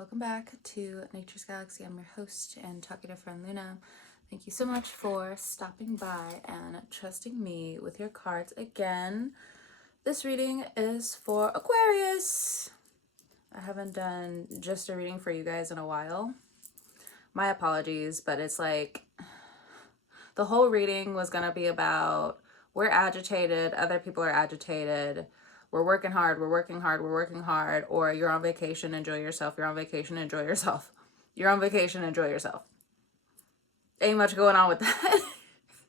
welcome back to Nature's Galaxy. I'm your host and talkative friend Luna. Thank you so much for stopping by and trusting me with your cards again. This reading is for Aquarius. I haven't done just a reading for you guys in a while. My apologies, but it's like the whole reading was going to be about we're agitated, other people are agitated, we're working hard, we're working hard, we're working hard, or you're on vacation, enjoy yourself, you're on vacation, enjoy yourself. You're on vacation, enjoy yourself. Ain't much going on with that.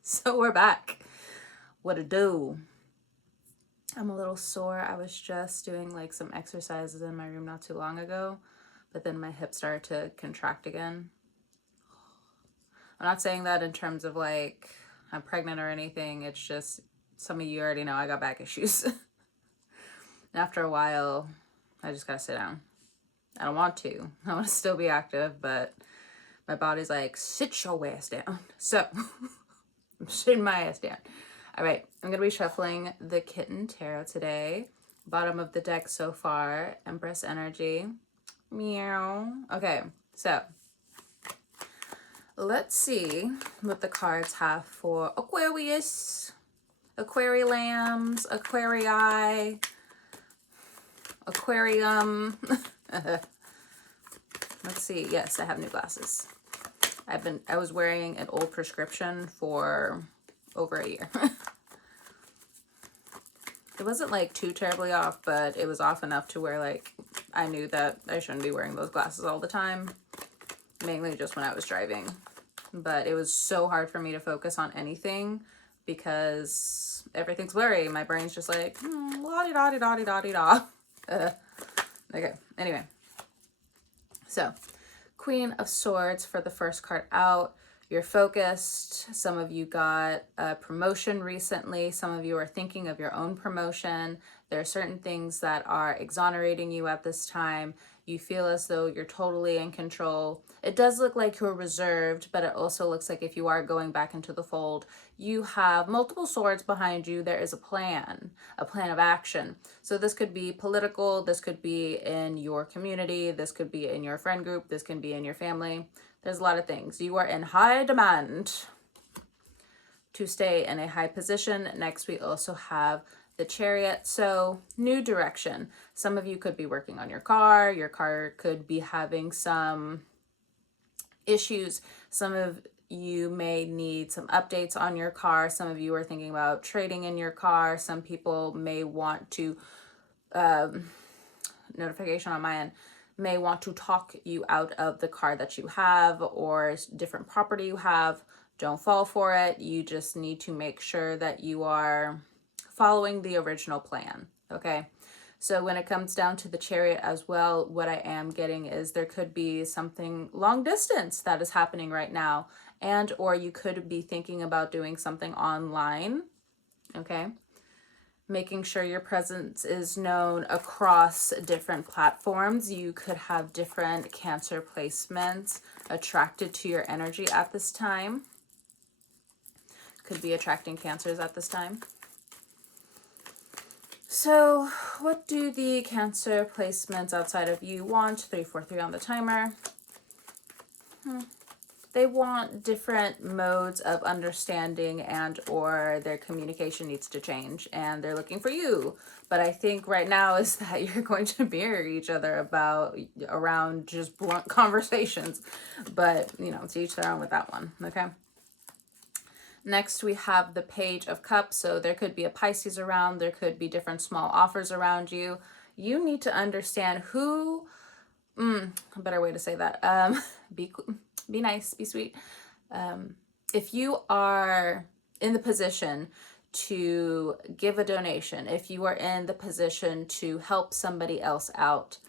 So we're back. What to do? I'm a little sore. I was just doing like some exercises in my room not too long ago, but then my hip started to contract again. I'm not saying that in terms of like I'm pregnant or anything. It's just some of you already know I got back issues. And after a while, I just gotta sit down. I don't want to. I want to still be active, but my body's like, sit your ass down. So I'm sitting my ass down. All right, I'm gonna be shuffling the Kitten Tarot today. Bottom of the deck so far, Empress energy. Meow. Okay, so let's see what the cards have for Aquarius, Aquarilambs, Aquarii, Aquarium. Let's see. Yes, I have new glasses. I was wearing an old prescription for over a year. It wasn't like too terribly off, but it was off enough to where like I knew that I shouldn't be wearing those glasses all the time, mainly just when I was driving. But it was so hard for me to focus on anything because everything's blurry. My brain's just like, la-di-da-di-da-di-da-di-da. Okay, anyway. So, Queen of Swords for the first card out. You're focused. Some of you got a promotion recently. Some of you are thinking of your own promotion. There are certain things that are exonerating you at this time. You feel as though you're totally in control. It does look like you're reserved, but it also looks like if you are going back into the fold, you have multiple swords behind you. There is a plan of action. So this could be political. This could be in your community. This could be in your friend group. This can be in your family. There's a lot of things. You are in high demand to stay in a high position. Next, we also have the Chariot. So new direction. Some of you could be working on your car. Your car could be having some issues. Some of you may need some updates on your car. Some of you are thinking about trading in your car. Some people may want to, notification on my end, may want to talk you out of the car that you have or different property you have. Don't fall for it. You just need to make sure that you are following the original plan, okay? So when it comes down to the Chariot as well, what I am getting is there could be something long distance that is happening right now, and or you could be thinking about doing something online, okay? Making sure your presence is known across different platforms. You could have different Cancer placements attracted to your energy at this time. Could be attracting Cancers at this time. So what do the Cancer placements outside of you want? 343 on the timer. They want different modes of understanding and or their communication needs to change and they're looking for you. But I think right now is that you're going to mirror each other around just blunt conversations. But, you know, to each their own with that one, okay? Next, we have the Page of Cups. So there could be a Pisces around. There could be different small offers around you. You need to understand who, a better way to say that, be nice, be sweet. If you are in the position to give a donation, if you are in the position to help somebody else out,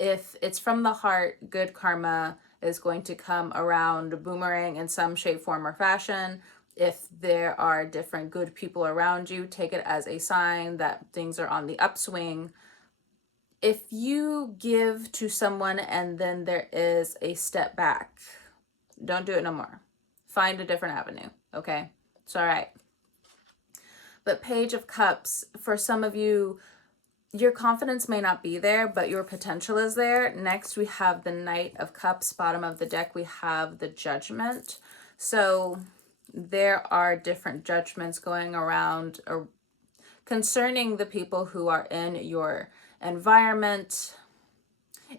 if it's from the heart, good karma is going to come around boomerang in some shape, form, or fashion. If there are different good people around you, take it as a sign that things are on the upswing. If you give to someone and then there is a step back, don't do it no more. Find a different avenue, okay? It's all right. But Page of Cups, for some of you, your confidence may not be there, but your potential is there. Next, we have the Knight of Cups. Bottom of the deck, we have the Judgment. So there are different judgments going around concerning the people who are in your environment.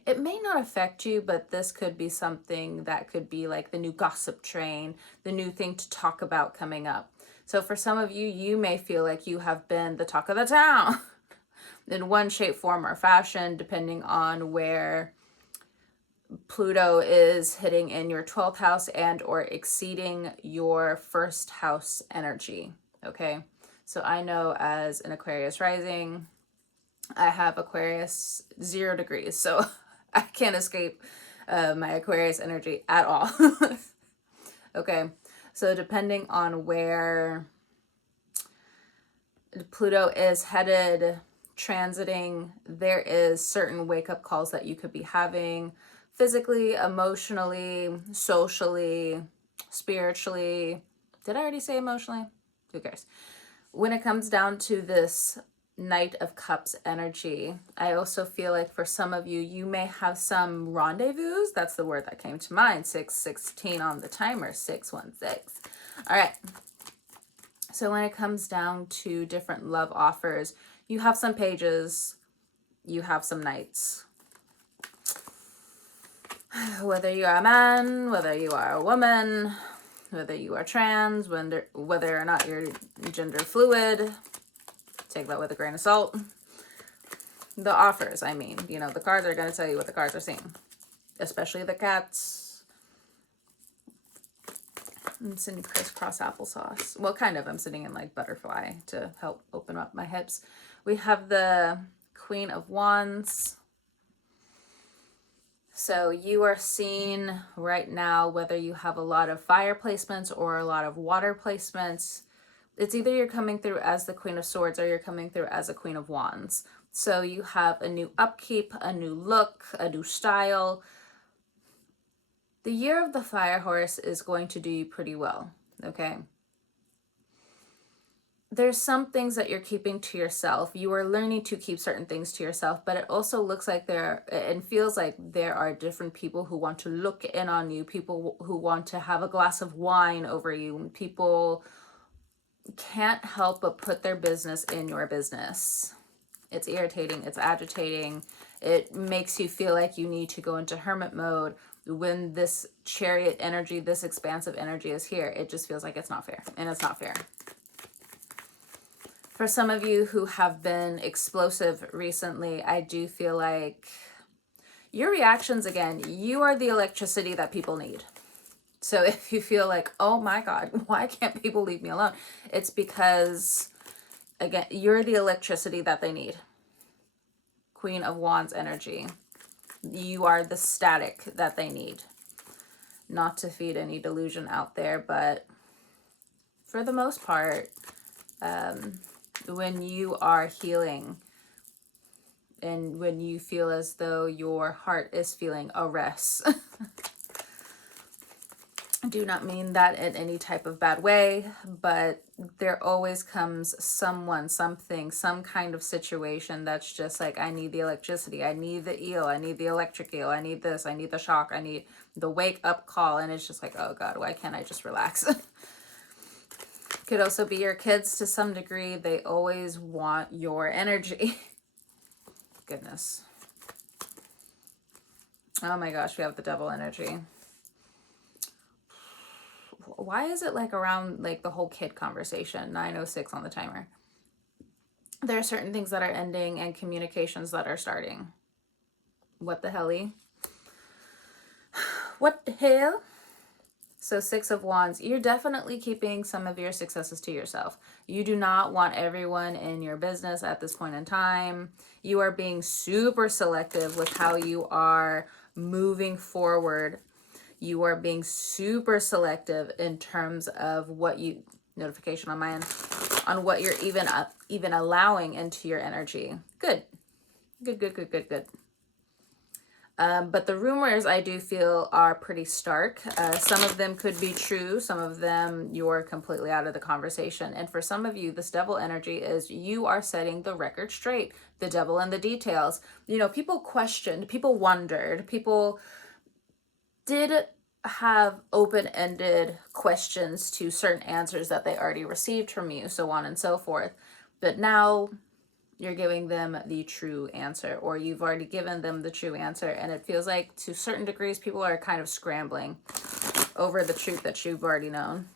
It may not affect you, but this could be something that could be like the new gossip train, the new thing to talk about coming up. So for some of you, you may feel like you have been the talk of the town in one shape, form, or fashion, depending on where Pluto is hitting in your 12th house and or exceeding your first house energy. Okay, so I know as an Aquarius rising, I have Aquarius 0 degrees, so I can't escape my Aquarius energy at all. Okay, so depending on where Pluto is headed, transiting, there is certain wake-up calls that you could be having physically, emotionally, socially, spiritually. Did I already say emotionally? Who cares? When it comes down to this Knight of Cups energy, I also feel like for some of you, you may have some rendezvous. That's the word that came to mind. 616 on the timer, 616. All right. So when it comes down to different love offers, you have some pages, you have some knights. Whether you are a man, whether you are a woman, whether you are trans, whether or not you're gender fluid, take that with a grain of salt. The offers, I mean, you know, the cards are going to tell you what the cards are seeing, especially the cats. I'm sitting crisscross applesauce. Well, kind of. I'm sitting in like butterfly to help open up my hips. We have the Queen of Wands. So you are seeing right now, whether you have a lot of fire placements or a lot of water placements, it's either you're coming through as the Queen of Swords or you're coming through as a Queen of Wands. So you have a new upkeep, a new look, a new style. The year of the fire horse is going to do you pretty well, okay? There's some things that you're keeping to yourself. You are learning to keep certain things to yourself, but it also looks like there and feels like there are different people who want to look in on you, people who want to have a glass of wine over you. People can't help but put their business in your business. It's irritating, it's agitating. It makes you feel like you need to go into hermit mode. When this chariot energy, this expansive energy is here, it just feels like it's not fair, and it's not fair. For some of you who have been explosive recently, I do feel like your reactions, again, you are the electricity that people need. So if you feel like, oh my God, why can't people leave me alone? It's because, again, you're the electricity that they need. Queen of Wands energy. You are the static that they need. Not to feed any delusion out there, but for the most part, when you are healing and when you feel as though your heart is feeling a rest, I do not mean that in any type of bad way, but there always comes someone, something, some kind of situation that's just like, I need the electricity, I need the eel, I need the electric eel, I need this, I need the shock, I need the wake up call, and it's just like, oh God, why can't I just relax? Could also be your kids to some degree. They always want your energy. Goodness. Oh my gosh, we have the devil energy. Why is it like around like the whole kid conversation? 9:06 on the timer. There are certain things that are ending and communications that are starting. What the helly? What the hell? So 6 of Wands, you're definitely keeping some of your successes to yourself. You do not want everyone in your business at this point in time. You are being super selective with how you are moving forward. You are being super selective in terms of what you, notification on my end, on what you're even allowing into your energy. Good. Good. But the rumors, I do feel, are pretty stark. Some of them could be true. Some of them, you're completely out of the conversation. And for some of you, this devil energy is you are setting the record straight. the devil in the details. You know, people questioned, people wondered, people did have open-ended questions to certain answers that they already received from you, so on and so forth. But now you're giving them the true answer, or you've already given them the true answer, and it feels like to certain degrees people are kind of scrambling over the truth that you've already known.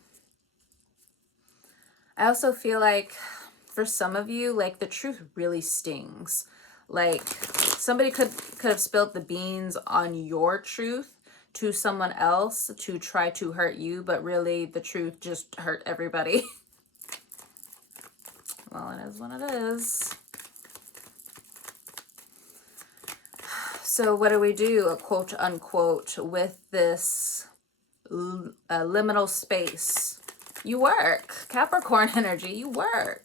I also feel like for some of you, like the truth really stings. Like somebody could have spilled the beans on your truth to someone else to try to hurt you, but really the truth just hurt everybody. Well, it is what it is. So what do we do, a quote unquote, with this liminal space? You work. Capricorn energy, you work.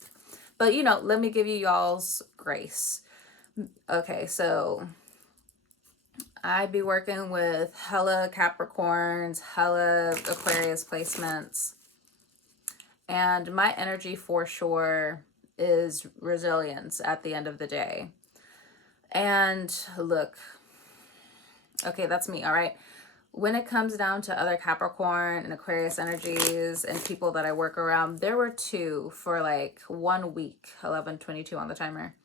But, you know, let me give you y'all's grace. Okay, so I'd be working with hella Capricorns, hella Aquarius placements. And my energy for sure is resilience at the end of the day. And look, okay, that's me, all right? When it comes down to other Capricorn and Aquarius energies and people that I work around, there were two for like 1 week, 11:22 on the timer,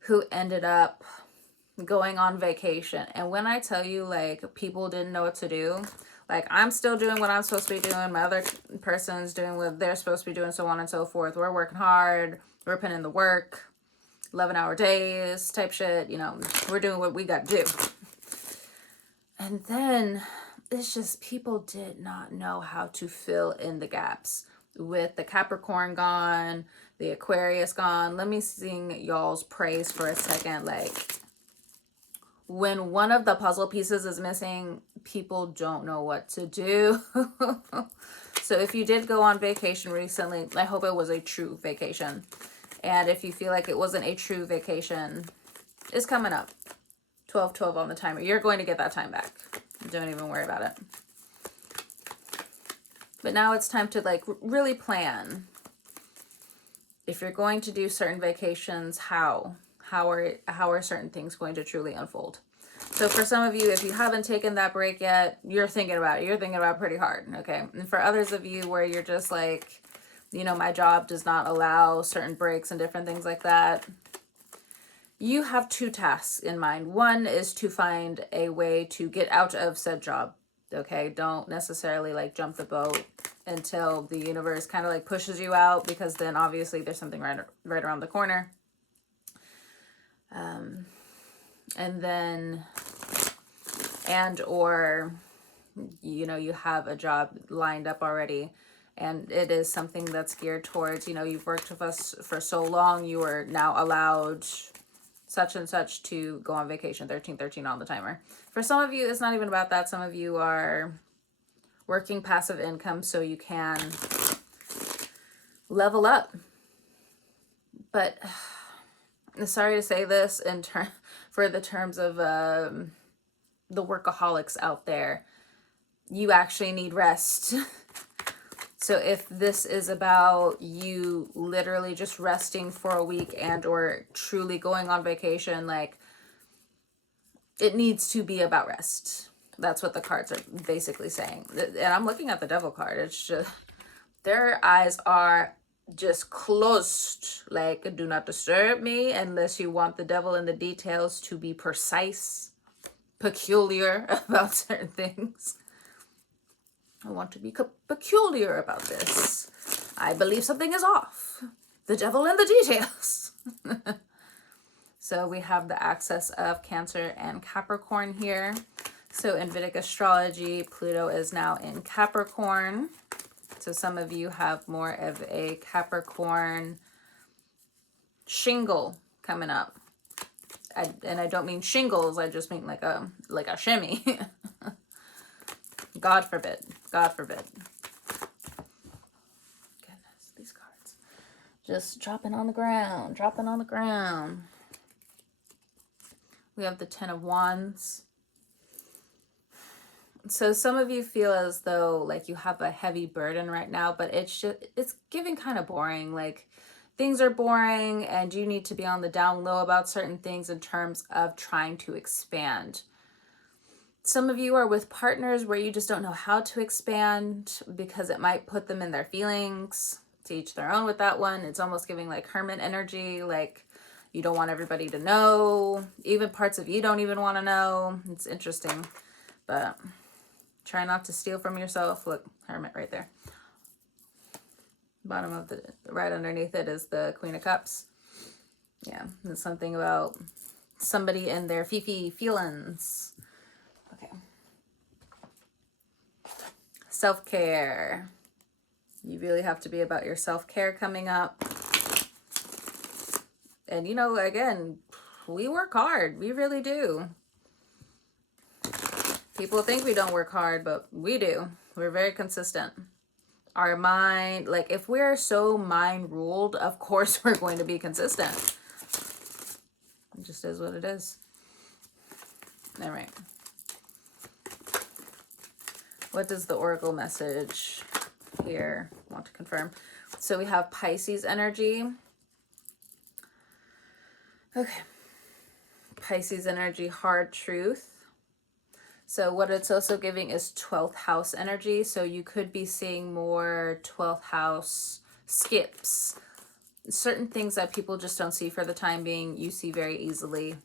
who ended up going on vacation. And when I tell you, like, people didn't know what to do, like, I'm still doing what I'm supposed to be doing, my other person's doing what they're supposed to be doing, so on and so forth. We're working hard, we're putting in the work, 11-hour days type shit, you know, we're doing what we got to do. And then it's just people did not know how to fill in the gaps. With the Capricorn gone, the Aquarius gone, let me sing y'all's praise for a second. Like, when one of the puzzle pieces is missing, people don't know what to do. So if you did go on vacation recently, I hope it was a true vacation. And if you feel like it wasn't a true vacation, it's coming up. 12:12 on the timer. You're going to get that time back. Don't even worry about it. But now it's time to like really plan. If you're going to do certain vacations, how are certain things going to truly unfold? So for some of you, if you haven't taken that break yet, you're thinking about it. You're thinking about it pretty hard, okay? And for others of you where you're just like, you know, my job does not allow certain breaks and different things like that, you have two tasks in mind. One is to find a way to get out of said job, okay? Don't necessarily like jump the boat until the universe kind of like pushes you out, because then obviously there's something right around the corner. And then, or, you know, you have a job lined up already, and it is something that's geared towards, you know, you've worked with us for so long, you are now allowed such and such to go on vacation, 13:13 on the timer. For some of you, it's not even about that. Some of you are working passive income so you can level up. But sorry to say this for the terms of the workaholics out there, you actually need rest. So if this is about you literally just resting for a week and or truly going on vacation, like, it needs to be about rest. That's what the cards are basically saying. And I'm looking at the devil card. It's just, their eyes are just closed. Like, do not disturb me unless you want the devil in the details to be precise, peculiar about certain things. I want to be peculiar about this. I believe something is off. The devil in the details. So we have the axis of Cancer and Capricorn here. So in Vedic astrology, Pluto is now in Capricorn. So some of you have more of a Capricorn shingle coming up. And I don't mean shingles, I just mean like a shimmy. God forbid. God forbid. Goodness, these cards. Just dropping on the ground. Dropping on the ground. We have the Ten of Wands. So some of you feel as though like you have a heavy burden right now, but it's giving kind of boring. Like, things are boring and you need to be on the down low about certain things in terms of trying to expand. Some of you are with partners where you just don't know how to expand because it might put them in their feelings. To each their own with that one. It's almost giving like hermit energy, like you don't want everybody to know. Even parts of you don't even want to know. It's interesting, but try not to steal from yourself. Look, hermit right there. Bottom of the, right underneath it is the Queen of Cups. Yeah, it's something about somebody and their fifi feelings. Okay. Self-care. You really have to be about your self-care coming up. And, you know, again, we work hard. We really do. People think we don't work hard, but we do. We're very consistent. Our mind, like if we're so mind ruled, of course we're going to be consistent. It just is what it is. All right. What does the Oracle message here want to confirm? So we have Pisces energy. Okay. Pisces energy, hard truth. So what it's also giving is 12th house energy. So you could be seeing more 12th house skips. Certain things that people just don't see for the time being, you see very easily.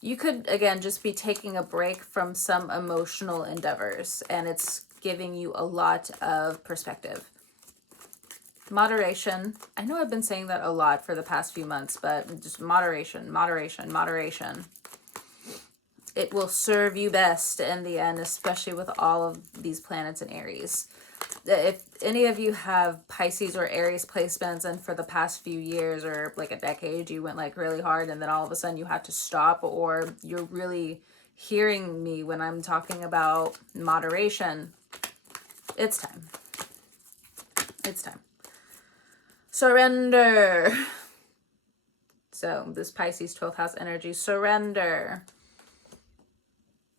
You could, again, just be taking a break from some emotional endeavors, and it's giving you a lot of perspective. Moderation. I know I've been saying that a lot for the past few months, but just moderation, moderation, moderation. It will serve you best in the end, especially with all of these planets in Aries. If any of you have Pisces or Aries placements and for the past few years or like a decade you went like really hard and then all of a sudden you had to stop, or you're really hearing me when I'm talking about moderation, it's time. It's time. Surrender. So this Pisces 12th house energy, surrender.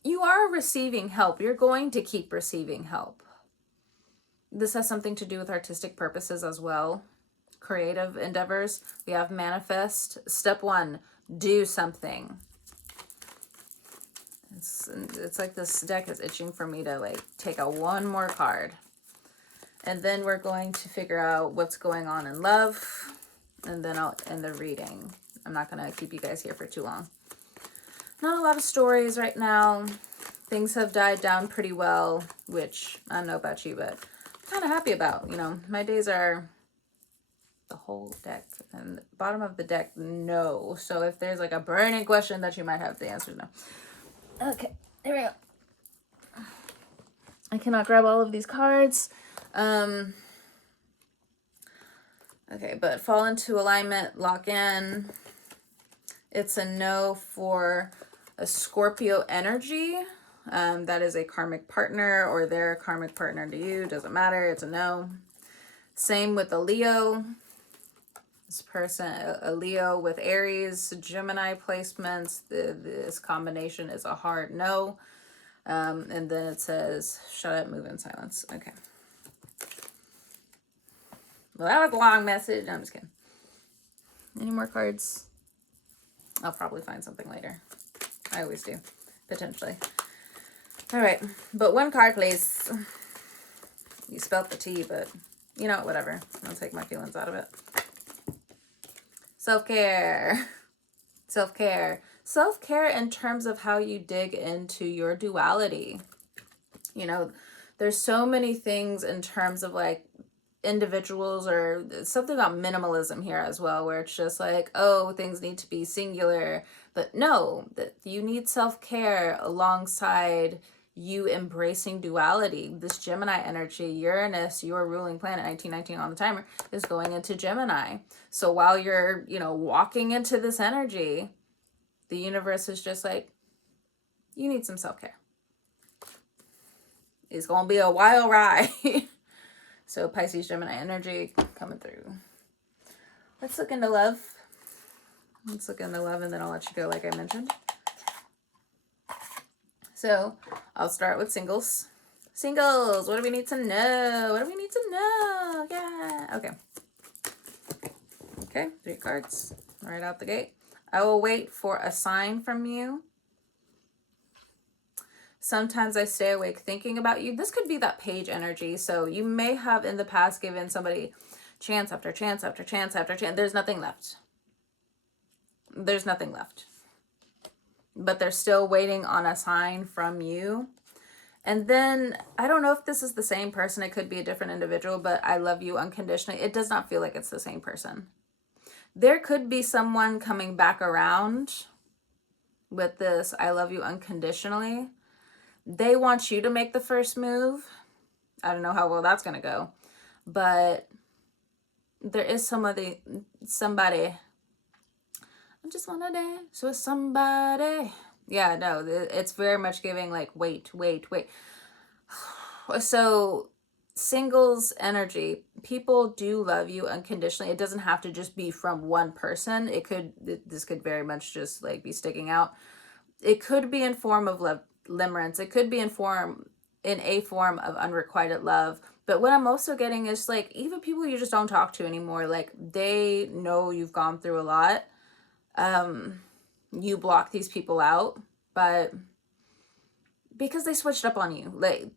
You are receiving help. You're going to keep receiving help. This has something to do with artistic purposes as well. Creative endeavors. We have manifest. Step 1, do something. It's like this deck is itching for me to like take out one more card. And then we're going to figure out what's going on in love. And then I'll end the reading. I'm not going to keep you guys here for too long. Not a lot of stories right now. Things have died down pretty well, which I don't know about you, but kind of happy about. You know, my days are the whole deck and the bottom of the deck, no. So if there's like a burning question that you might have, the answer is no. Okay, there we go. I cannot grab all of these cards. Okay, but fall into alignment, lock in. It's a no for a Scorpio energy. That is a karmic partner or their karmic partner to you. Doesn't matter. It's a no. Same with a Leo. This person, a Leo with Aries, Gemini placements. This combination is a hard no. And then it says, shut up, move in silence. Okay. Well, that was a long message. I'm just kidding. Any more cards? I'll probably find something later. I always do, potentially. All right, but one card, please. You spelt the T, but you know, whatever. I'll take my feelings out of it. Self-care. Self-care. Self-care in terms of how you dig into your duality. You know, there's so many things in terms of like individuals, or something about minimalism here as well, where it's just like, oh, things need to be singular. But no, that you need self-care alongside you embracing duality. This Gemini energy, Uranus, your ruling planet, 1919 on the timer, is going into Gemini. So while you're, you know, walking into this energy, the universe is just like, you need some self-care. It's going to be a wild ride. So Pisces, Gemini energy coming through. Let's look into love. Let's look into love and then I'll let you go like I mentioned. So I'll start with singles. Singles, what do we need to know? What do we need to know? Yeah, okay. Okay, 3 cards right out the gate. I will wait for a sign from you. Sometimes I stay awake thinking about you. This could be that page energy. So you may have in the past given somebody chance after chance after chance after chance. There's nothing left. There's nothing left. But they're still waiting on a sign from you. And then, I don't know if this is the same person. It could be a different individual, but I love you unconditionally. It does not feel like it's the same person. There could be someone coming back around with this I love you unconditionally. They want you to make the first move. I don't know how well that's going to go. But there is somebody. I just want to dance with somebody. Yeah, no, it's very much giving like, wait. So singles energy, people do love you unconditionally. It doesn't have to just be from one person. This could very much just like be sticking out. It could be in form of limerence. It could be in a form of unrequited love. But what I'm also getting is like, even people you just don't talk to anymore, like they know you've gone through a lot. You block these people out, but because they switched up on you, like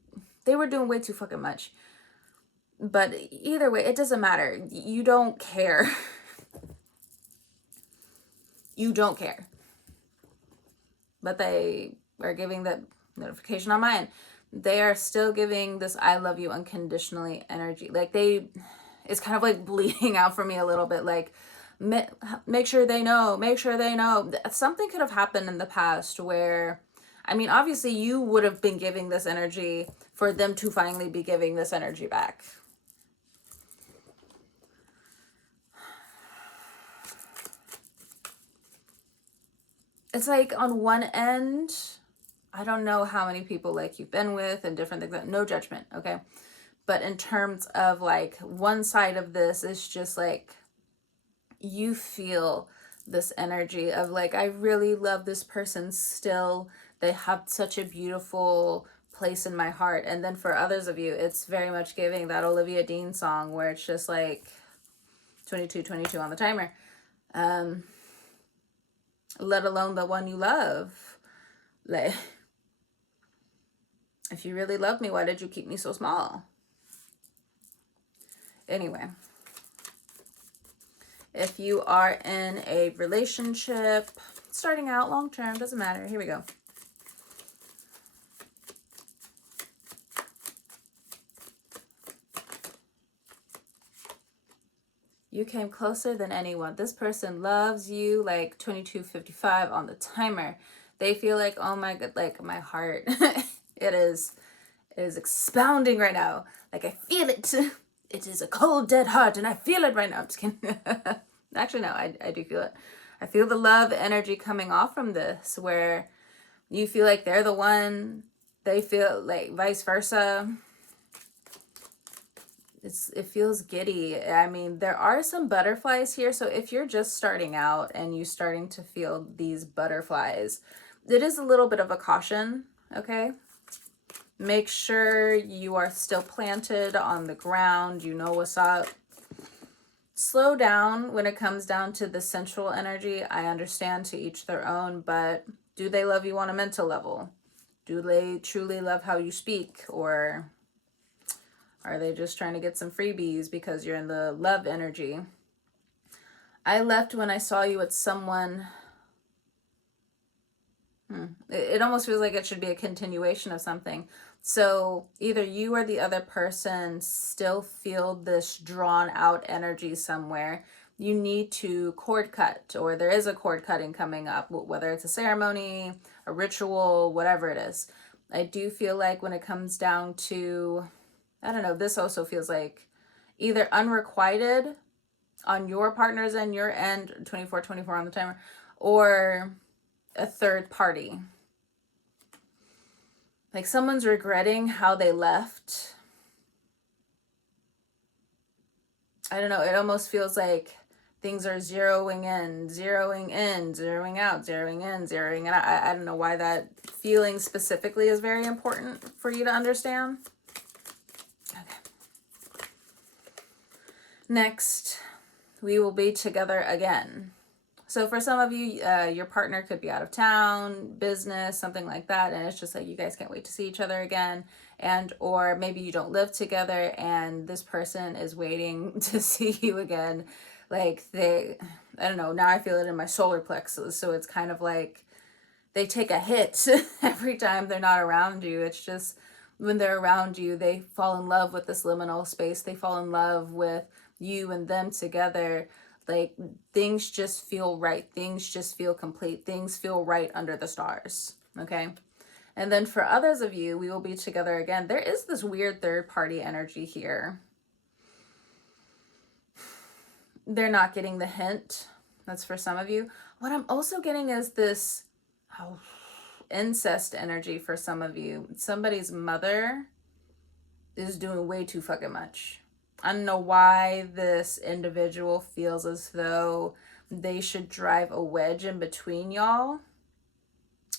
they were doing way too fucking much. But either way, it doesn't matter. You don't care. You don't care. But they are giving that notification on my end. They are still giving this I love you unconditionally energy. Like it's kind of like bleeding out for me a little bit. Like, make sure they know. Make sure they know. Something could have happened in the past where, I mean, obviously you would have been giving this energy for them to finally be giving this energy back. It's like on one end, I don't know how many people like you've been with and different things. No judgment, okay? But in terms of like one side of this is just like you feel this energy of like, I really love this person still. They have such a beautiful place in my heart. And then for others of you, it's very much giving that Olivia Dean song where it's just like 22 on the timer. Let alone the one you love. Like, if you really love me, why did you keep me so small? Anyway, if you are in a relationship, starting out, long term, doesn't matter. Here we go. You came closer than anyone. This person loves you, like 22:55 on the timer. They feel like, oh my god, like my heart, it is expounding right now. Like I feel it. It is a cold, dead heart, and I feel it right now. I'm just kidding. Actually, no, I do feel it. I feel the love energy coming off from this, where you feel like they're the one. They feel like vice versa. It feels giddy. I mean, there are some butterflies here. So if you're just starting out and you're starting to feel these butterflies, it is a little bit of a caution, okay? Make sure you are still planted on the ground. You know what's up. Slow down when it comes down to the sensual energy. I understand, to each their own, but do they love you on a mental level? Do they truly love how you speak? Or are they just trying to get some freebies because you're in the love energy? I left when I saw you with someone. It almost feels like it should be a continuation of something. So either you or the other person still feel this drawn out energy somewhere. You need to cord cut, or there is a cord cutting coming up, whether it's a ceremony, a ritual, whatever it is. I do feel like when it comes down to, I don't know, this also feels like either unrequited on your partner's end, your end, 24 on the timer, or a third party. Like someone's regretting how they left. I don't know. It almost feels like things are zeroing in, zeroing out, zeroing in, zeroing out. I don't know why that feeling specifically is very important for you to understand. Okay. Next, we will be together again. So for some of you, your partner could be out of town, business, something like that, and it's just like you guys can't wait to see each other again. And or maybe you don't live together and this person is waiting to see you again. Like I don't know, now I feel it in my solar plexus. So it's kind of like they take a hit every time they're not around you. It's just when they're around you, they fall in love with this liminal space. They fall in love with you and them together. Like things just feel right. Things just feel complete. Things feel right under the stars. Okay. And then for others of you, we will be together again. There is this weird third party energy here. They're not getting the hint. That's for some of you. What I'm also getting is this incest energy for some of you. Somebody's mother is doing way too fucking much. I don't know why this individual feels as though they should drive a wedge in between y'all.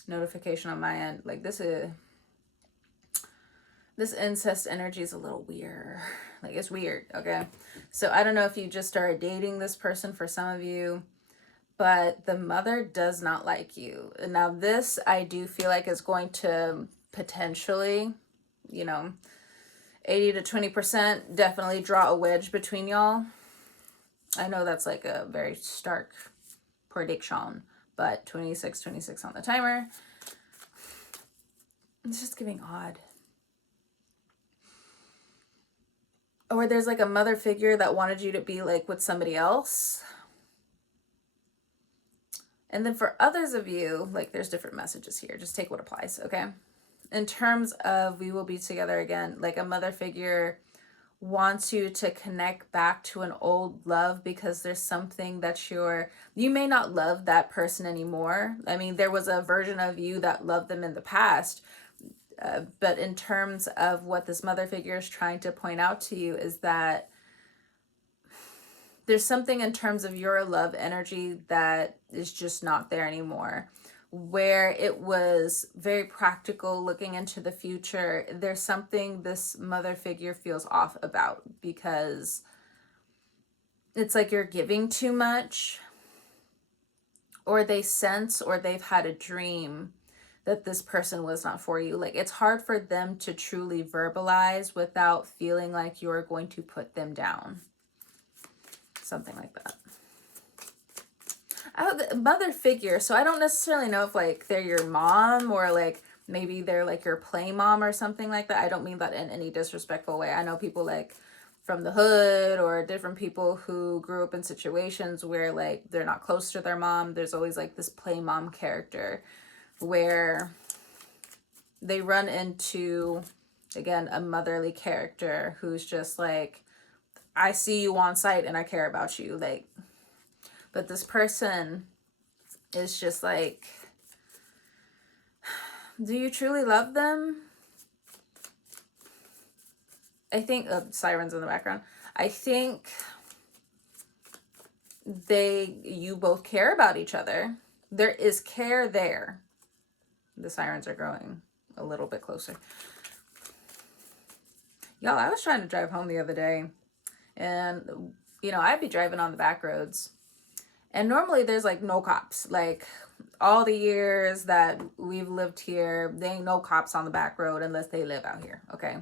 Notification on my end. Like this incest energy is a little weird. Like it's weird, okay? So I don't know if you just started dating this person for some of you, but the mother does not like you. And now this I do feel like is going to potentially, 80 to 20% definitely draw a wedge between y'all. I know that's like a very stark prediction, but 26 on the timer. It's just giving odd. Or there's like a mother figure that wanted you to be like with somebody else. And then for others of you, like there's different messages here. Just take what applies, okay? In terms of we will be together again, like a mother figure wants you to connect back to an old love because there's something that you may not love that person anymore. I mean, there was a version of you that loved them in the past, but in terms of what this mother figure is trying to point out to you is that there's something in terms of your love energy that is just not there anymore. Where it was very practical looking into the future, there's something this mother figure feels off about because it's like you're giving too much, or they sense or they've had a dream that this person was not for you. Like it's hard for them to truly verbalize without feeling like you're going to put them down. Something like that. Mother figure, so I don't necessarily know if like they're your mom or like maybe they're like your play mom or something like that. I don't mean that in any disrespectful way. I know people like from the hood or different people who grew up in situations where like they're not close to their mom. There's always like this play mom character where they run into, again, a motherly character who's just like, I see you on sight and I care about you. Like, but this person is just like, do you truly love them? I think, sirens in the background. I think you both care about each other. There is care there. The sirens are growing a little bit closer. Y'all, I was trying to drive home the other day and, I'd be driving on the back roads. And normally there's like no cops. Like all the years that we've lived here, there ain't no cops on the back road unless they live out here, okay?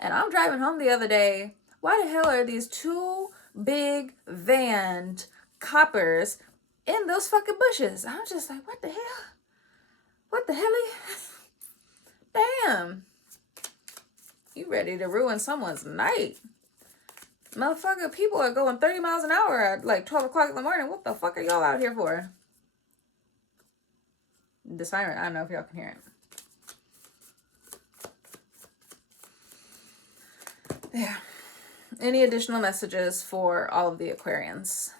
And I'm driving home the other day. Why the hell are these two big vanned coppers in those fucking bushes? I'm just like, what the hell? What the hell? Damn. You ready to ruin someone's night. Motherfucker, people are going 30 miles an hour at like 12 o'clock in the morning. What the fuck are y'all out here for? The siren, I don't know if y'all can hear it. Yeah. Any additional messages for all of the Aquarians?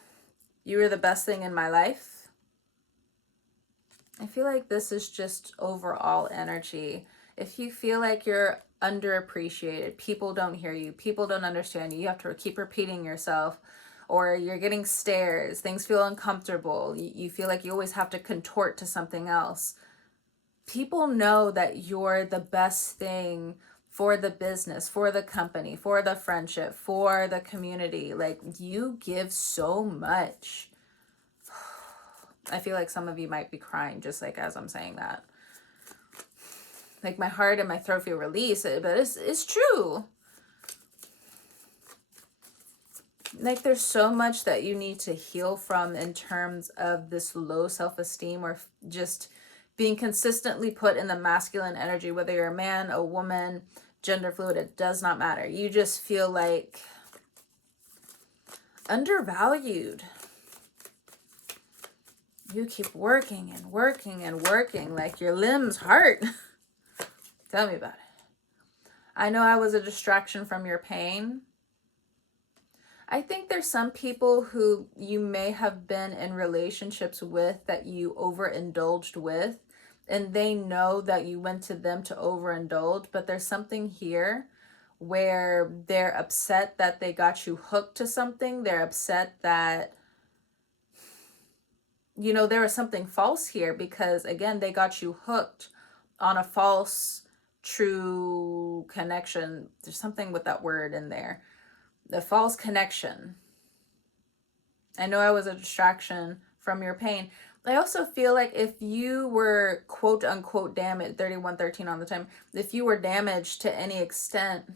You are the best thing in my life. I feel like this is just overall energy. If you feel like you're underappreciated, people don't hear you, people don't understand you, you have to keep repeating yourself, or you're getting stares, things feel uncomfortable, you feel like you always have to contort to something else. People know that you're the best thing for the business, for the company, for the friendship, for the community. Like, you give so much. I feel like some of you might be crying just like as I'm saying that. Like, my heart and my throat feel released, but it's true. Like, there's so much that you need to heal from in terms of this low self-esteem, or just being consistently put in the masculine energy, whether you're a man, a woman, gender fluid, it does not matter. You just feel like undervalued. You keep working and working and working, like your limbs hurt. Tell me about it. I know I was a distraction from your pain. I think there's some people who you may have been in relationships with that you overindulged with, and they know that you went to them to overindulge, but there's something here where they're upset that they got you hooked to something. They're upset that, you know, there was something false here, because again, they got you hooked on a false, true connection. There's something with that word in there. The false connection. I know I was a distraction from your pain. I also feel like if you were quote unquote damaged, 3113 on the time, if you were damaged to any extent,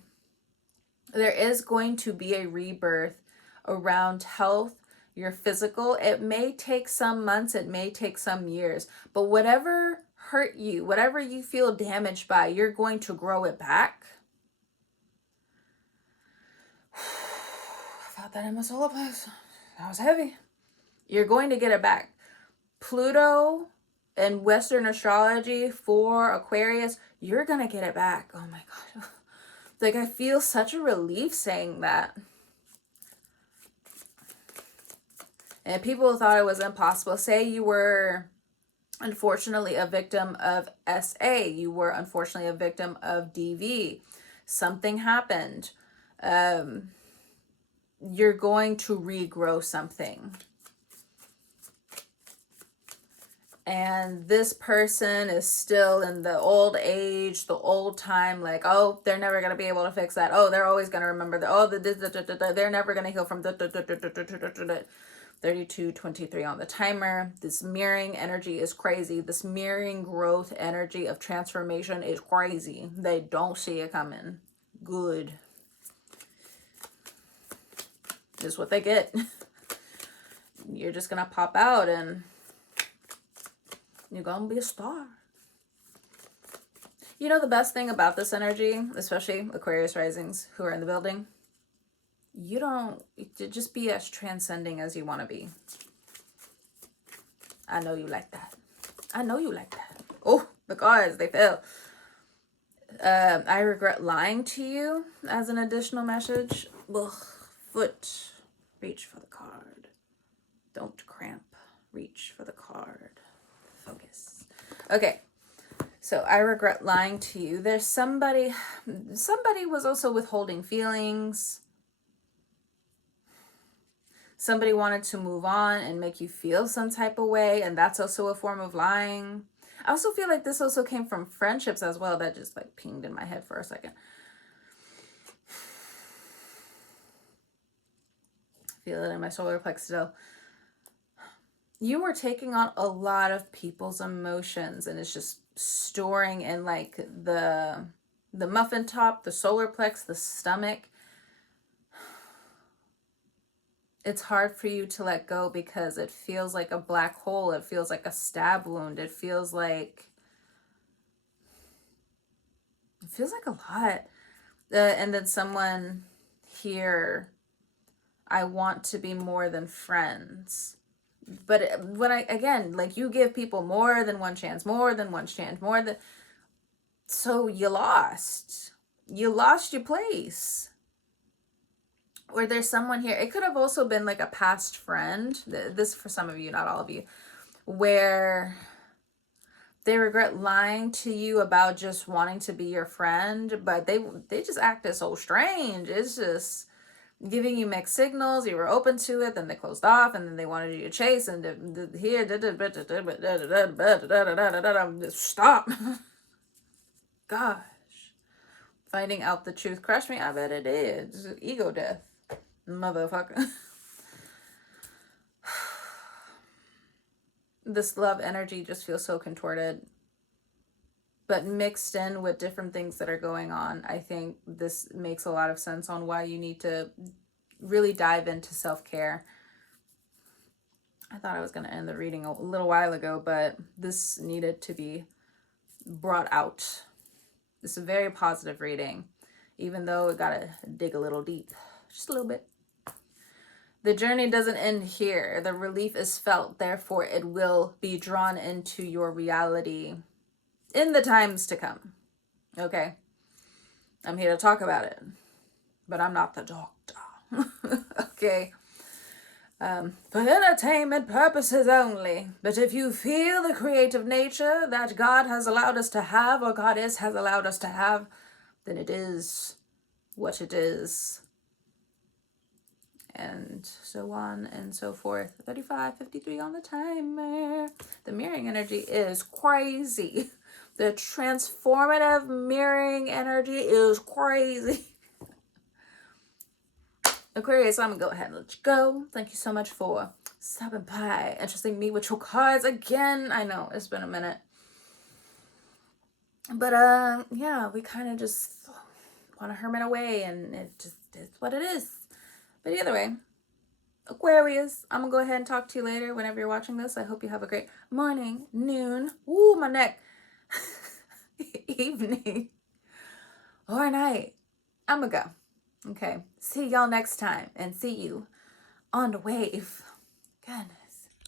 there is going to be a rebirth around health, your physical. It may take some months, it may take some years, but whatever hurt you, whatever you feel damaged by, you're going to grow it back. I felt that in my solar plexus. That was heavy. You're going to get it back. Pluto and Western astrology for Aquarius, you're going to get it back. Oh my God. Like, I feel such a relief saying that. And people thought it was impossible. Say you were unfortunately a victim of SA. You were unfortunately a victim of DV. Something happened. You're going to regrow something. And this person is still in the old age, the old time, like, oh, they're never going to be able to fix that. Oh, they're always going to remember that. Oh, they're never going to heal from 3223 on the timer. This mirroring energy is crazy. This mirroring growth energy of transformation is crazy. They don't see it coming. Good. This is what they get. You're just going to pop out and you're going to be a star. You know the best thing about this energy, especially Aquarius risings who are in the building? You don't, just be as transcending as you want to be. I know you like that. I know you like that. Oh, the cards, they fell. I regret lying to you as an additional message. Ugh. Foot, reach for the card. Don't cramp, reach for the card. Focus. Okay, so I regret lying to you. There's somebody was also withholding feelings. Somebody wanted to move on and make you feel some type of way, and that's also a form of lying. I also feel like this also came from friendships as well. That just like pinged in my head for a second. Feel it in my solar plexus still. You were taking on a lot of people's emotions, and it's just storing in like the muffin top, the solar plex, the stomach. It's hard for you to let go because it feels like a black hole. It feels like a stab wound. It feels like a lot. And then someone here, I want to be more than friends. But when again, like, you give people more than one chance, so you lost your place. Or there's someone here, it could have also been like a past friend, this for some of you, not all of you, where they regret lying to you about just wanting to be your friend, but they just acted so strange. It's just giving you mixed signals. You were open to it, then they closed off, and then they wanted you to chase, and here, stop. Gosh. Finding out the truth crushed me. I bet it did. Ego death. Motherfucker. This love energy just feels so contorted. But mixed in with different things that are going on, I think this makes a lot of sense on why you need to really dive into self-care. I thought I was going to end the reading a little while ago, but this needed to be brought out. It's a very positive reading, even though it got to dig a little deep, just a little bit. The journey doesn't end here. The relief is felt, therefore it will be drawn into your reality in the times to come. Okay? I'm here to talk about it, but I'm not the doctor. Okay? For entertainment purposes only. But if you feel the creative nature that God has allowed us to have, or Goddess has allowed us to have, then it is what it is. And so on and so forth. 35:53 on the timer. The mirroring energy is crazy. The transformative mirroring energy is crazy. Aquarius, I'm going to go ahead and let you go. Thank you so much for stopping by, interesting me with your cards again. I know, it's been a minute. But, yeah, we kind of just want to hermit away, and it just is what it is. But either way, Aquarius, I'm going to go ahead and talk to you later whenever you're watching this. I hope you have a great morning, noon, ooh, my neck, evening, or night. I'm going to go. Okay, see y'all next time, and see you on the wave. Good.